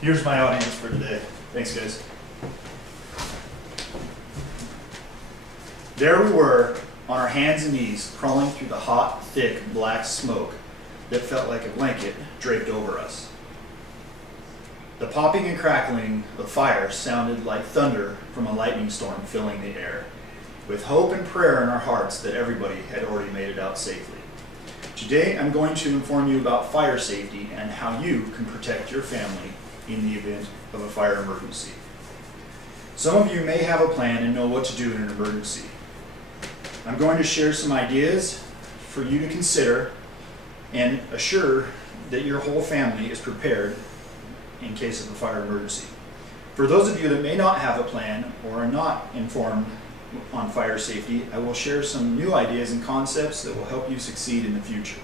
Here's my audience for today. Thanks, guys. There we were, on our hands and knees, crawling through the hot, thick, black smoke that felt like a blanket draped over us. The popping and crackling of fire sounded like thunder from a lightning storm filling the air, with hope and prayer in our hearts that everybody had already made it out safely. Today, I'm going to inform you about fire safety and how you can protect your family in the event of a fire emergency. Some of you may have a plan and know what to do in an emergency. I'm going to share some ideas for you to consider and assure that your whole family is prepared in case of a fire emergency. For those of you that may not have a plan or are not informed on fire safety, I will share some new ideas and concepts that will help you succeed in the future.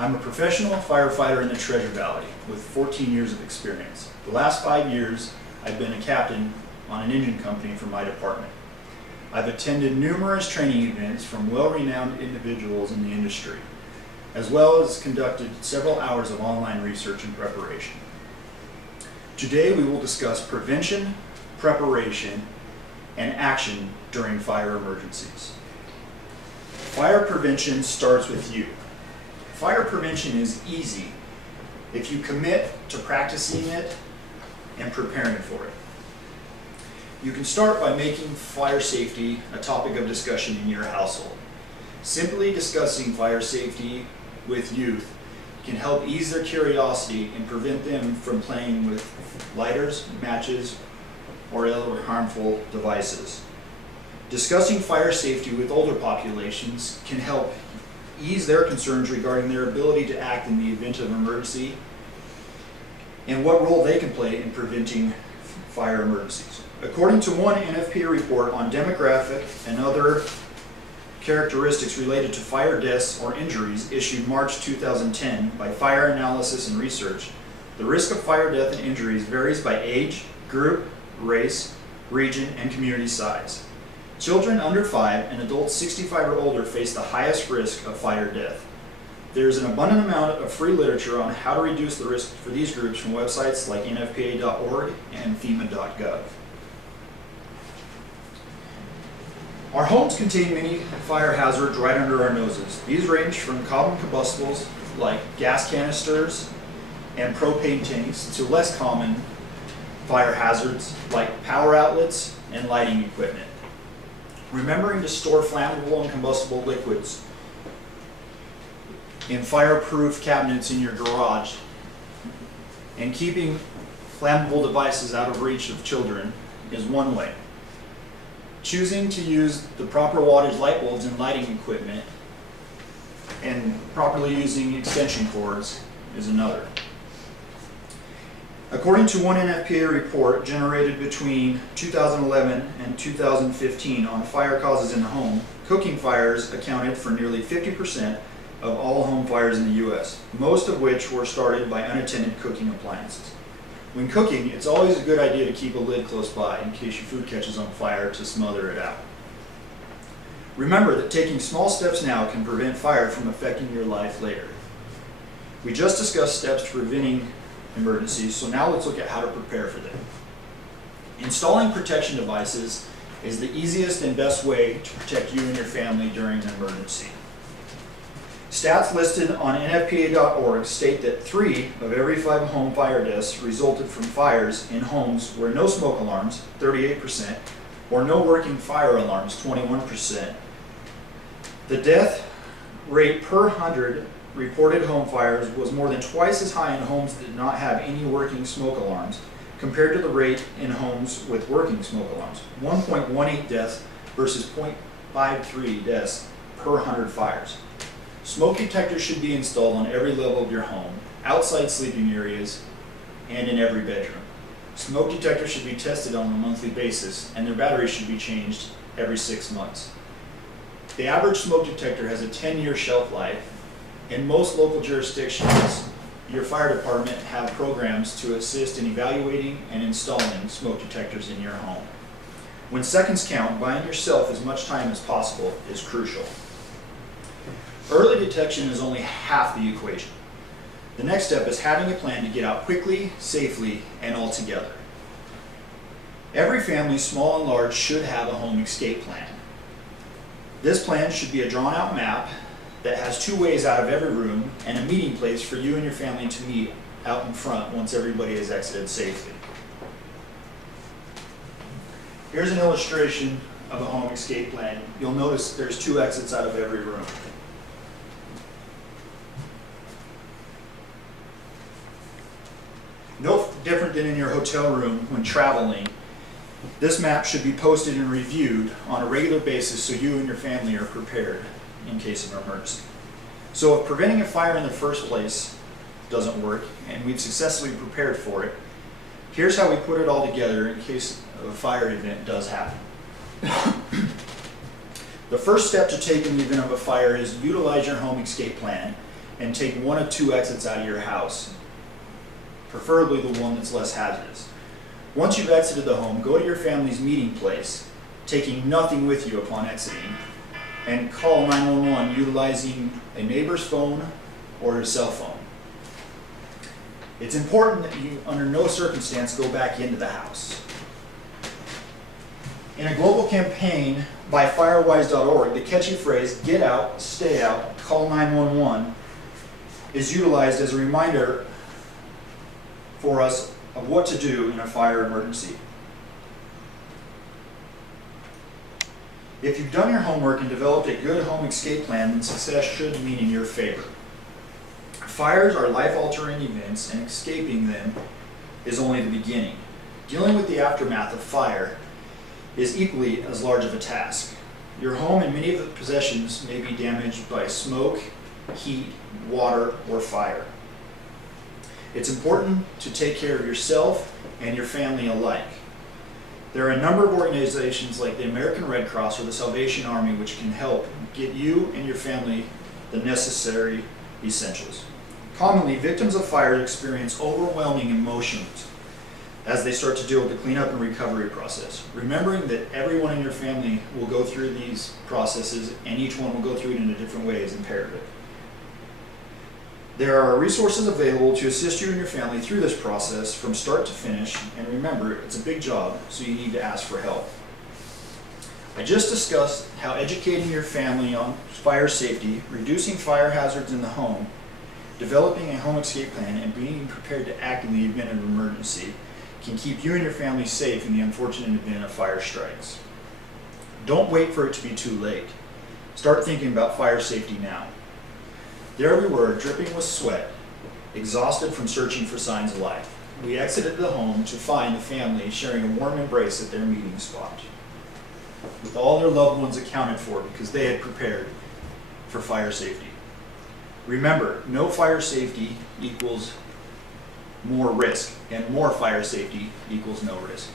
I'm a professional firefighter in the Treasure Valley with 14 years of experience. The last 5 years, I've been a captain on an engine company for my department. I've attended numerous training events from well-renowned individuals in the industry, as well as conducted several hours of online research and preparation. Today, we will discuss prevention, preparation, and action during fire emergencies. Fire prevention starts with you. Fire prevention is easy if you commit to practicing it and preparing for it. You can start by making fire safety a topic of discussion in your household. Simply discussing fire safety with youth can help ease their curiosity and prevent them from playing with lighters, matches, or other harmful devices. Discussing fire safety with older populations can help ease their concerns regarding their ability to act in the event of an emergency and what role they can play in preventing fire emergencies. According to one NFPA report on demographic and other characteristics related to fire deaths or injuries issued March 2010 by Fire Analysis and Research, the risk of fire death and injuries varies by age, group, race, region, and community size. Children under 5 and adults 65 or older face the highest risk of fire death. There is an abundant amount of free literature on how to reduce the risk for these groups from websites like nfpa.org and fema.gov. Our homes contain many fire hazards right under our noses. These range from common combustibles like gas canisters and propane tanks to less common fire hazards like power outlets and lighting equipment. Remembering to store flammable and combustible liquids in fireproof cabinets in your garage and keeping flammable devices out of reach of children is one way. Choosing to use the proper wattage light bulbs and lighting equipment and properly using extension cords is another. According to one NFPA report generated between 2011 and 2015 on fire causes in the home, cooking fires accounted for nearly 50% of all home fires in the U.S., most of which were started by unattended cooking appliances. When cooking, it's always a good idea to keep a lid close by in case your food catches on fire to smother it out. Remember that taking small steps now can prevent fire from affecting your life later. We just discussed steps to preventing emergencies, so now let's look at how to prepare for them. Installing protection devices is the easiest and best way to protect you and your family during an emergency. Stats listed on nfpa.org state that 3 of every 5 home fire deaths resulted from fires in homes where no smoke alarms, 38%, or no working fire alarms, 21%. The death rate per 100 reported home fires was more than twice as high in homes that did not have any working smoke alarms compared to the rate in homes with working smoke alarms, 1.18 deaths versus 0.53 deaths per 100 fires. Smoke detectors should be installed on every level of your home, outside sleeping areas, and in every bedroom. Smoke detectors should be tested on a monthly basis, and their batteries should be changed every 6 months. The average smoke detector has a 10-year shelf life. In most local jurisdictions, your fire department have programs to assist in evaluating and installing smoke detectors in your home. When seconds count, buying yourself as much time as possible is crucial. Early detection is only half the equation. The next step is having a plan to get out quickly, safely, and all together. Every family, small and large, should have a home escape plan. This plan should be a drawn-out map that has 2 ways out of every room and a meeting place for you and your family to meet out in front once everybody has exited safely. Here's an illustration of a home escape plan. You'll notice there's 2 exits out of every room. No different than in your hotel room when traveling, this map should be posted and reviewed on a regular basis so you and your family are prepared in case of emergency. So if preventing a fire in the first place doesn't work and we've successfully prepared for it, here's how we put it all together in case a fire event does happen. The first step to take in the event of a fire is utilize your home escape plan and take 1 of 2 exits out of your house, preferably the one that's less hazardous. Once you've exited the home, go to your family's meeting place, taking nothing with you upon exiting, and call 911 utilizing a neighbor's phone or your cell phone. It's important that you, under no circumstance, go back into the house. In a global campaign by firewise.org, the catchy phrase, "Get out, stay out, call 911, is utilized as a reminder for us of what to do in a fire emergency. If you've done your homework and developed a good home escape plan, then success should mean in your favor. Fires are life-altering events, and escaping them is only the beginning. Dealing with the aftermath of fire is equally as large of a task. Your home and many of the possessions may be damaged by smoke, heat, water, or fire. It's important to take care of yourself and your family alike. There are a number of organizations like the American Red Cross or the Salvation Army which can help get you and your family the necessary essentials. Commonly, victims of fire experience overwhelming emotions as they start to deal with the cleanup and recovery process. Remembering that everyone in your family will go through these processes and each one will go through it in a different way is imperative. There are resources available to assist you and your family through this process from start to finish, and remember, it's a big job, so you need to ask for help. I just discussed how educating your family on fire safety, reducing fire hazards in the home, developing a home escape plan, and being prepared to act in the event of emergency can keep you and your family safe in the unfortunate event of fire strikes. Don't wait for it to be too late. Start thinking about fire safety now. There we were, dripping with sweat, exhausted from searching for signs of life. We exited the home to find the family sharing a warm embrace at their meeting spot, with all their loved ones accounted for because they had prepared for fire safety. Remember, no fire safety equals more risk, and more fire safety equals no risk.